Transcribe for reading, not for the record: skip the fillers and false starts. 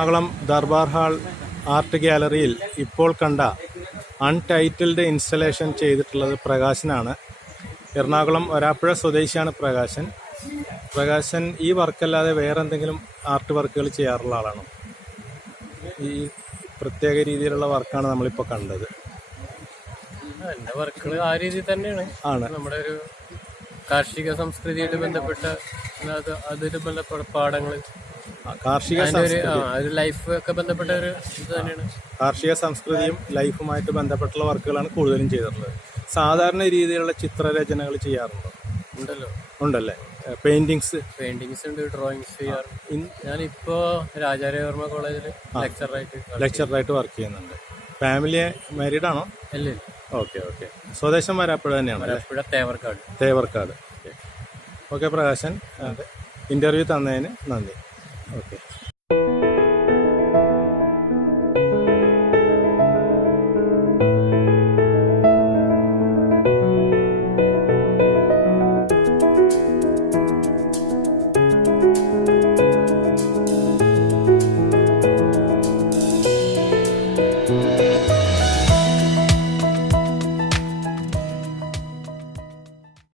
Ernakulam Darbar hall art ഗാലറിയിൽ ഇപ്പോൾ കണ്ട അൺടൈറ്റിൽഡ് ഇൻസ്റ്റലേഷൻ ചെയ്തിട്ടുള്ളത് പ്രകാശനാണ്. എറണാകുളം ഒരാപ്പുഴ സ്വദേശിയാണ് പ്രകാശൻ. പ്രകാശൻ ഈ വർക്കല്ലാതെ വേറെ എന്തെങ്കിലും ആർട്ട് വർക്കുകൾ ചെയ്യാറുള്ള ആളാണോ? ഈ പ്രത്യേക രീതിയിലുള്ള വർക്കാണ് നമ്മളിപ്പോൾ കണ്ടത്. എന്റെ വർക്കുകൾ ആ രീതിയിൽ തന്നെയാണ്. നമ്മുടെ ഒരു കാർഷിക സംസ്കൃതിയായിട്ട് ബന്ധപ്പെട്ട അതിന് ബന്ധപ്പെട്ട പാഠങ്ങൾ, കാർഷിക ലൈഫ് ഒക്കെ ബന്ധപ്പെട്ട ഒരു ഇത് തന്നെയാണ്. കാർഷിക സംസ്കൃതിയും ലൈഫുമായിട്ട് ബന്ധപ്പെട്ടുള്ള വർക്കുകളാണ് കൂടുതലും ചെയ്തിട്ടുള്ളത്. സാധാരണ രീതിയിലുള്ള ചിത്രരചനകൾ ചെയ്യാറുണ്ടോ? ഉണ്ടല്ലേ. പെയിന്റിങ്സ് ഉണ്ട്, ഡ്രോയിങ്സ് ചെയ്യാറുണ്ട്. ഞാനിപ്പോ രാജാരവർമ്മ കോളേജിൽ ലെക്ചറായിട്ട് വർക്ക് ചെയ്യുന്നുണ്ട്. ഫാമിലി മാരീഡ് ആണോ? അല്ലേ. ഓക്കെ. സ്വദേശം വരാപ്പുഴ തന്നെയാണ്. തേവർക്കാട്. ഓക്കെ പ്രകാശൻ, ഇന്റർവ്യൂ തന്നതിന് നന്ദി.